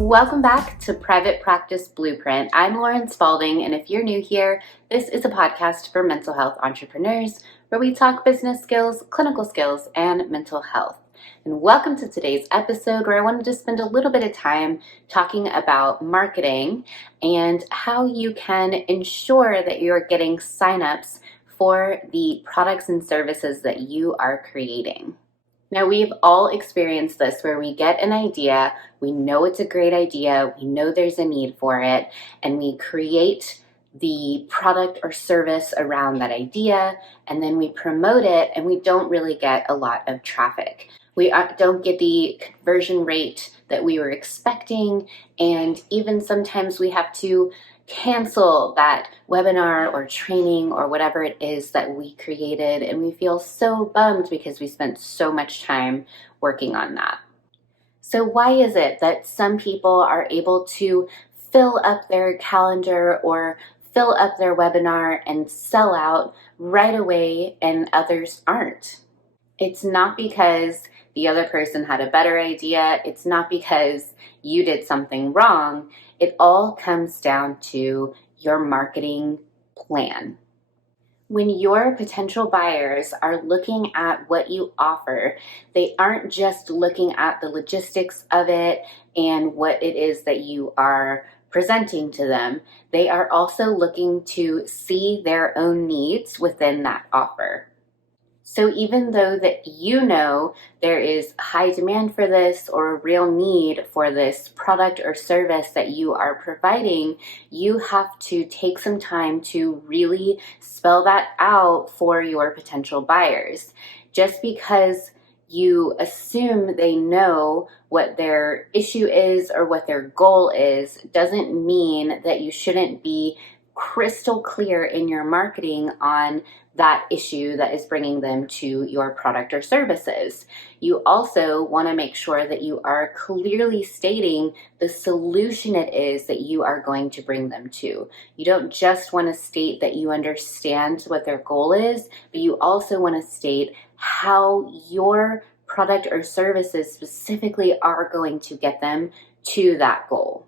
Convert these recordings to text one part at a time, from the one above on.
Welcome back to Private Practice Blueprint. I'm Lauren Spalding, and if you're new here, this is a podcast for mental health entrepreneurs where we talk business skills, clinical skills, and mental health. And welcome to today's episode where I wanted to spend a little bit of time talking about marketing and how you can ensure that you're getting signups for the products and services that you are creating. Now, we've all experienced this where we get an idea, we know it's a great idea, we know there's a need for it, and we create the product or service around that idea, and then we promote it, and we don't really get a lot of traffic. We don't get the conversion rate that we were expecting, and even sometimes we have to cancel that webinar or training or whatever it is that we created, and we feel so bummed because we spent so much time working on that. So why is it that some people are able to fill up their calendar or fill up their webinar and sell out right away and others aren't? It's not because the other person had a better idea. It's not because you did something wrong. It all comes down to your marketing plan. When your potential buyers are looking at what you offer, they aren't just looking at the logistics of it and what it is that you are presenting to them. They are also looking to see their own needs within that offer. So even though that you know there is high demand for this or a real need for this product or service that you are providing, you have to take some time to really spell that out for your potential buyers. Just because you assume they know what their issue is or what their goal is doesn't mean that you shouldn't be crystal clear in your marketing on that issue that is bringing them to your product or services. You also want to make sure that you are clearly stating the solution it is that you are going to bring them to. You don't just want to state that you understand what their goal is, but you also want to state how your product or services specifically are going to get them to that goal.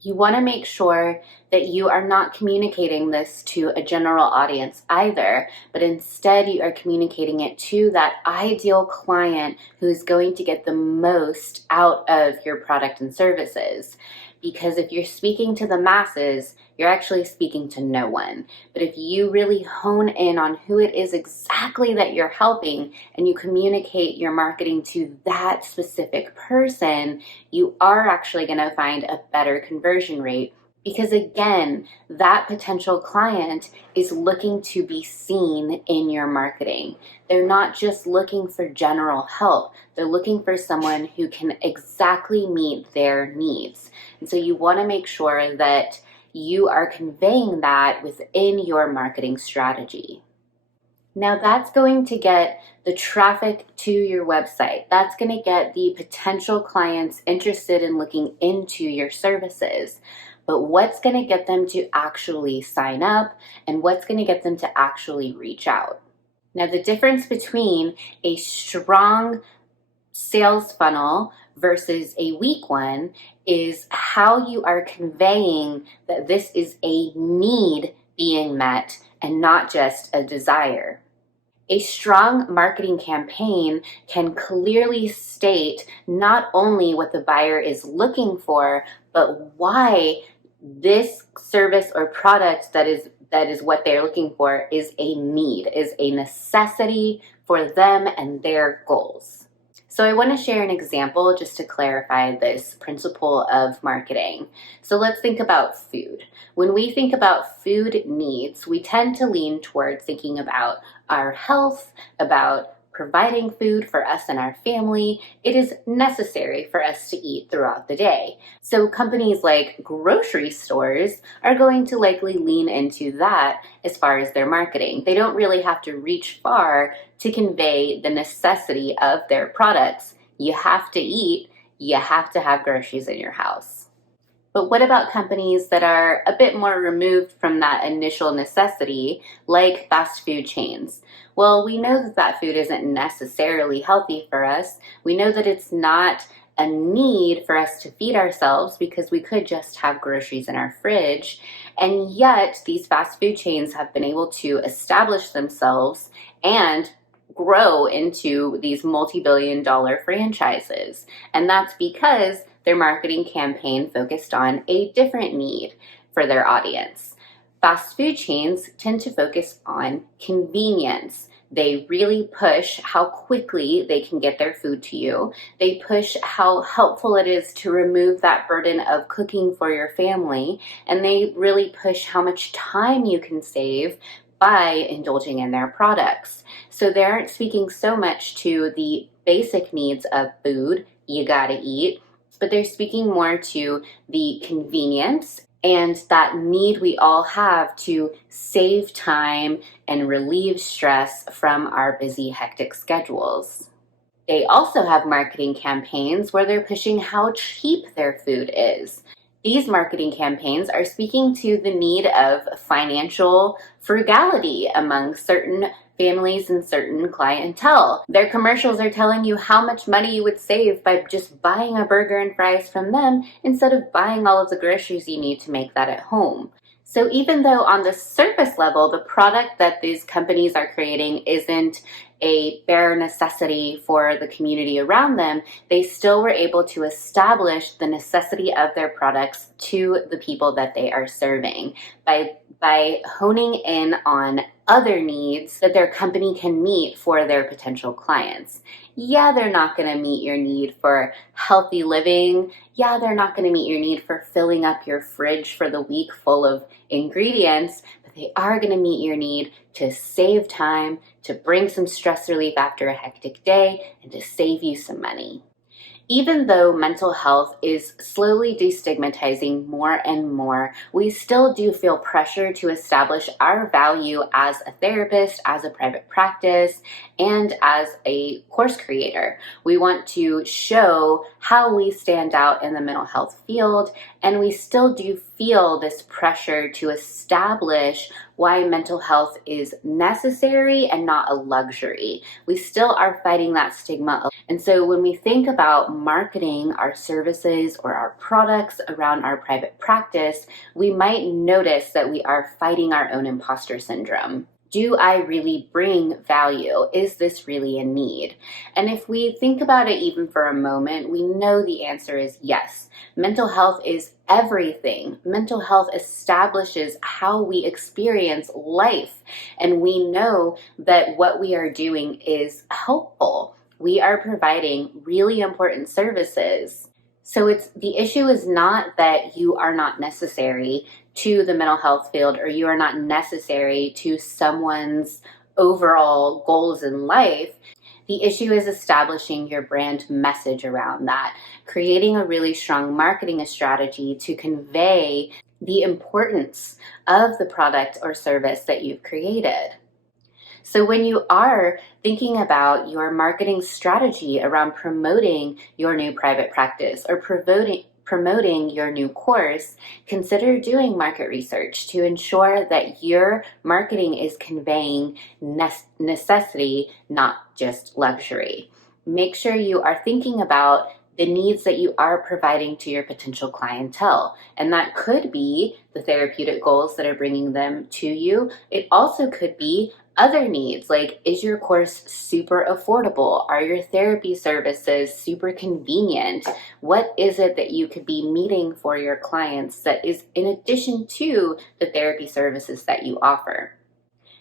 You want to make sure that you are not communicating this to a general audience either, but instead you are communicating it to that ideal client who's going to get the most out of your product and services. Because if you're speaking to the masses, you're actually speaking to no one. But if you really hone in on who it is exactly that you're helping and you communicate your marketing to that specific person, you are actually going to find a better conversion rate. Because again, that potential client is looking to be seen in your marketing. They're not just looking for general help. They're looking for someone who can exactly meet their needs. And so you want to make sure that you are conveying that within your marketing strategy. Now that's going to get the traffic to your website. That's going to get the potential clients interested in looking into your services. But what's going to get them to actually sign up and what's going to get them to actually reach out? Now, the difference between a strong sales funnel versus a weak one is how you are conveying that this is a need being met and not just a desire. A strong marketing campaign can clearly state not only what the buyer is looking for, but why this service or product that is what they're looking for is a need, is a necessity for them and their goals. So I want to share an example just to clarify this principle of marketing. So let's think about food. When we think about food needs, we tend to lean towards thinking about our health, about providing food for us and our family. It is necessary for us to eat throughout the day. So companies like grocery stores are going to likely lean into that as far as their marketing. They don't really have to reach far to convey the necessity of their products. You have to eat, you have to have groceries in your house. But what about companies that are a bit more removed from that initial necessity, like fast food chains? Well, we know that food isn't necessarily healthy for us. We know that it's not a need for us to feed ourselves because we could just have groceries in our fridge. And yet these fast food chains have been able to establish themselves and grow into these multi-billion-dollar franchises. And that's because their marketing campaign focused on a different need for their audience. Fast food chains tend to focus on convenience. They really push how quickly they can get their food to you. They push how helpful it is to remove that burden of cooking for your family. And they really push how much time you can save by indulging in their products. So they aren't speaking so much to the basic needs of food, you gotta eat, but they're speaking more to the convenience and that need we all have to save time and relieve stress from our busy, hectic schedules. They also have marketing campaigns where they're pushing how cheap their food is. These marketing campaigns are speaking to the need of financial frugality among certain families and certain clientele. Their commercials are telling you how much money you would save by just buying a burger and fries from them instead of buying all of the groceries you need to make that at home. So even though on the surface level, the product that these companies are creating isn't a bare necessity for the community around them, they still were able to establish the necessity of their products to the people that they are serving by honing in on other needs that their company can meet for their potential clients. Yeah, they're not going to meet your need for healthy living. Yeah, they're not going to meet your need for filling up your fridge for the week full of ingredients, but they are going to meet your need to save time, to bring some stress relief after a hectic day, and to save you some money. Even though mental health is slowly destigmatizing more and more, we still do feel pressure to establish our value as a therapist, as a private practice, and as a course creator. We want to show how we stand out in the mental health field, and we still do feel this pressure to establish why mental health is necessary and not a luxury. We still are fighting that stigma. And so when we think about marketing our services or our products around our private practice, we might notice that we are fighting our own imposter syndrome. Do I really bring value? Is this really a need? And if we think about it even for a moment, we know the answer is yes. Mental health is everything. Mental health establishes how we experience life. And we know that what we are doing is helpful. We are providing really important services. So the issue is not that you are not necessary to the mental health field or you are not necessary to someone's overall goals in life. The issue is establishing your brand message around that, creating a really strong marketing strategy to convey the importance of the product or service that you've created. So when you are thinking about your marketing strategy around promoting your new private practice or promoting your new course, consider doing market research to ensure that your marketing is conveying necessity, not just luxury. Make sure you are thinking about the needs that you are providing to your potential clientele. And that could be the therapeutic goals that are bringing them to you. It also could be other needs, like, is your course super affordable? Are your therapy services super convenient? What is it that you could be meeting for your clients that is in addition to the therapy services that you offer?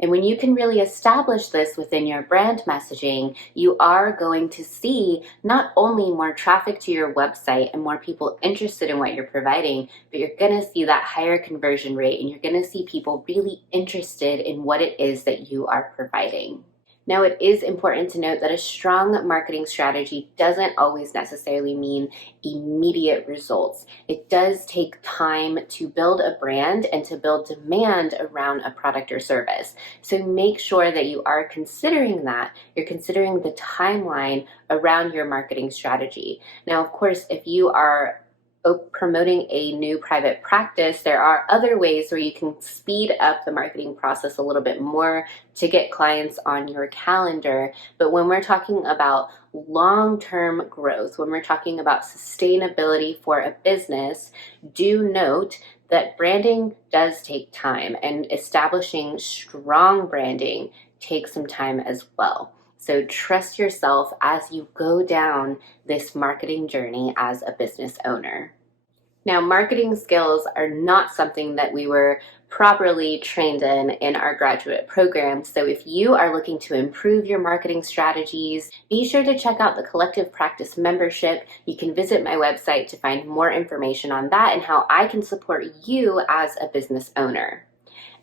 And when you can really establish this within your brand messaging, you are going to see not only more traffic to your website and more people interested in what you're providing, but you're going to see that higher conversion rate and you're going to see people really interested in what it is that you are providing. Now, it is important to note that a strong marketing strategy doesn't always necessarily mean immediate results. It does take time to build a brand and to build demand around a product or service. So make sure that you are considering that. You're considering the timeline around your marketing strategy. Now, of course, if you are promoting a new private practice, there are other ways where you can speed up the marketing process a little bit more to get clients on your calendar. But when we're talking about long-term growth, when we're talking about sustainability for a business, do note that branding does take time, and establishing strong branding takes some time as well. So trust yourself as you go down this marketing journey as a business owner. Now, marketing skills are not something that we were properly trained in our graduate program. So if you are looking to improve your marketing strategies, be sure to check out the Collective Practice membership. You can visit my website to find more information on that and how I can support you as a business owner.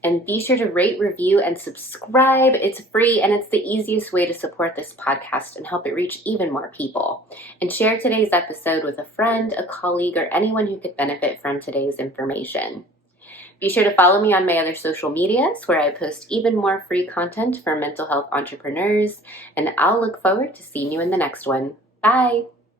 And be sure to rate, review, and subscribe. It's free, and it's the easiest way to support this podcast and help it reach even more people. And share today's episode with a friend, a colleague, or anyone who could benefit from today's information. Be sure to follow me on my other social medias, where I post even more free content for mental health entrepreneurs. And I'll look forward to seeing you in the next one. Bye.